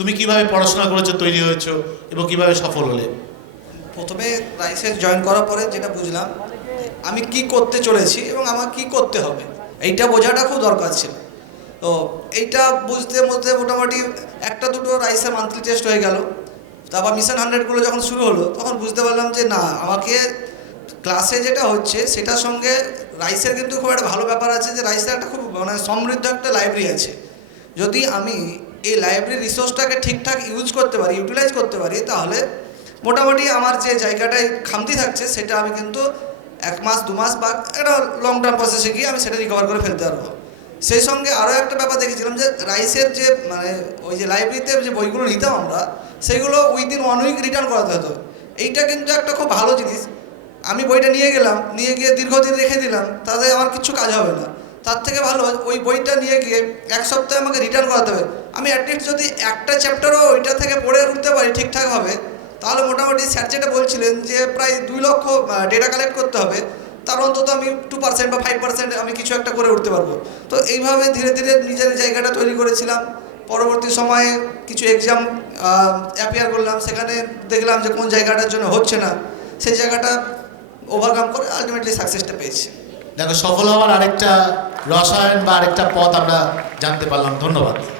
তুমি কীভাবে পড়াশোনা করেছ, তৈরি হয়েছো এবং কীভাবে সফল হলে? প্রথমে রাইসে জয়েন করার পরে যেটা বুঝলাম, আমি কি করতে চলেছি এবং আমার কি করতে হবে, এইটা বোঝাটা খুব দরকার ছিল। তো এইটা বুঝতে বুঝতে মোটামুটি একটা দুটো রাইসের মান্থলি টেস্ট হয়ে গেল। তারপর মিশন হান্ড্রেডগুলো যখন শুরু হলো, তখন বুঝতে পারলাম যে না, আমাকে ক্লাসে যেটা হচ্ছে, সেটার সঙ্গে রাইসের কিন্তু খুব একটা ভালো ব্যাপার আছে যে রাইসের একটা খুব মানে সমৃদ্ধ একটা লাইব্রেরি আছে। যদি আমি এই লাইব্রেরি রিসোর্সটাকে ঠিকঠাক ইউজ করতে পারি ইউটিলাইজ করতে পারি, তাহলে মোটামুটি আমার যে জায়গাটায় খামতি থাকছে, সেটা আমি কিন্তু এক মাস, দু মাস বা একটা লং টার্ম প্রসেসে গিয়ে আমি সেটা রিকভার করে ফেলতে পারব। সেই সঙ্গে আরও একটা ব্যাপার দেখেছিলাম যে রাইসের যে মানে ওই যে লাইব্রেরিতে যে বইগুলো নিতাম আমরা, সেগুলো উইদিন ওয়ান উইক রিটার্ন করাতে হতো। এইটা কিন্তু একটা খুব ভালো জিনিস। আমি বইটা নিয়ে গেলাম, নিয়ে গিয়ে দীর্ঘদিন রেখে দিলাম, তাতে আমার কিছু কাজ হবে না। তার থেকে ভালো, ওই বইটা নিয়ে গিয়ে এক সপ্তাহে আমাকে রিটার্ন করাতে হবে। আমি অ্যাটলিস্ট যদি একটা চ্যাপ্টারও ওইটা থেকে পড়ে উঠতে পারি ঠিকঠাকভাবে তাহলে মোটামুটি স্যার যেটা বলছিলেন যে প্রায় দুই লক্ষ ডেটা কালেক্ট করতে হবে। তার অন্তত আমি টু পার্সেন্ট বা ফাইভ পার্সেন্ট আমি কিছু একটা করে উঠতে পারব। তো এইভাবে ধীরে ধীরে নিজের জায়গাটা তৈরি করেছিলাম। পরবর্তী সময়ে কিছু এক্সাম অ্যাপিয়ার করলাম। সেখানে দেখলাম যে কোন জায়গাটার জন্য হচ্ছে না। সেই জায়গাটা ওভারকাম করে আলটিমেটলি সাকসেসটা পেয়েছি। দেখো, সফল হওয়ার আরেকটা রসায়ন বা আরেকটা পথ আমরা জানতে পারলাম। ধন্যবাদ।